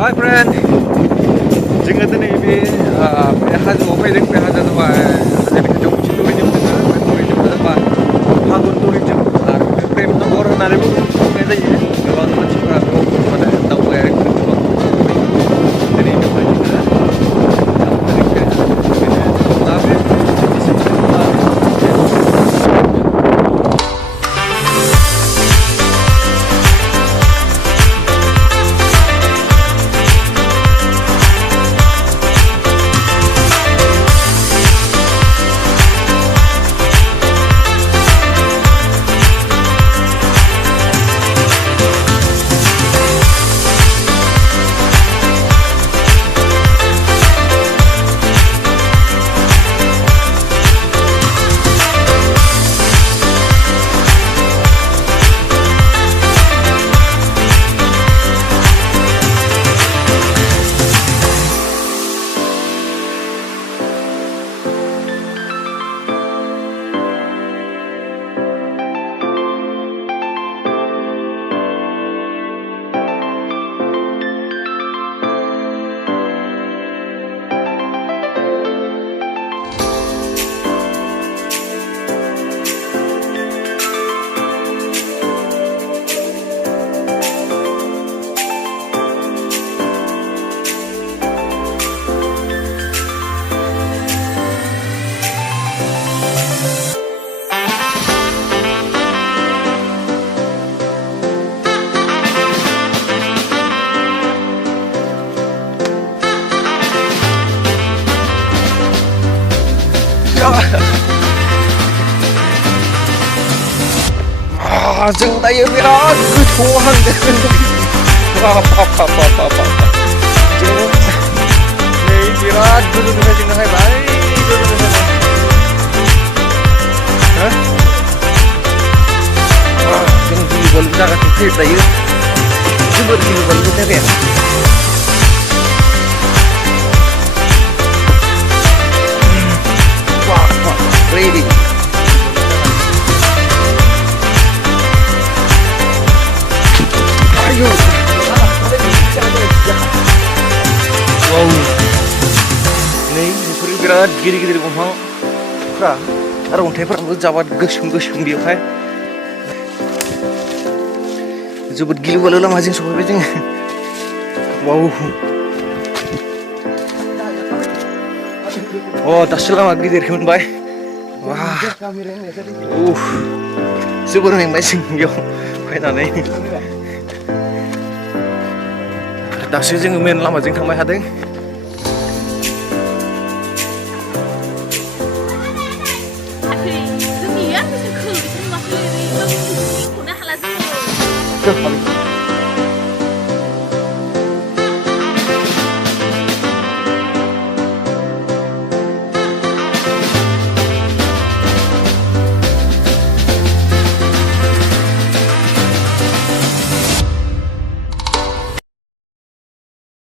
Hi friend, जोङो दिनै बे हाजोआव फैदों बे हाजोआ जाबाय हाजोनि गोजौआव मोनसे टुरिजिम दङ बे टुरिजिमा जाबाय फागुन टुरिजिम आरो बे प्रेम नगर होननानैबो बुंनाय जायो गोबां मानसिफोरा बेयाव माने दावबायारिफोर गोबां फैयो दिनै बेवहाय जोङो दावबायारि फैनो दा बे जों दायो बिराद गोथौआव हांदों जों नै बिराद गोजौनिफ्राय जों नायबाय गोजौनिफ्राय जों गिलुबालु जागासिनो फैबाय दायो जोबोद गिलुबालु जायगाया ready wow नै बेफोर बिराद गिदिर गिदिर दंफांफ्रा आरो अन्थाइफोराबो जाबाद गोसोम गोसोम बेवहाय जोबोद गिलु-बालु लामाजों सफैबाय जोङो wow दासो लामा गिदिरखौ मोनबाय जोबोर मेंबाय जों बेयाव फैनानै दासो जोङो मेन लामाजों थांबाय थादों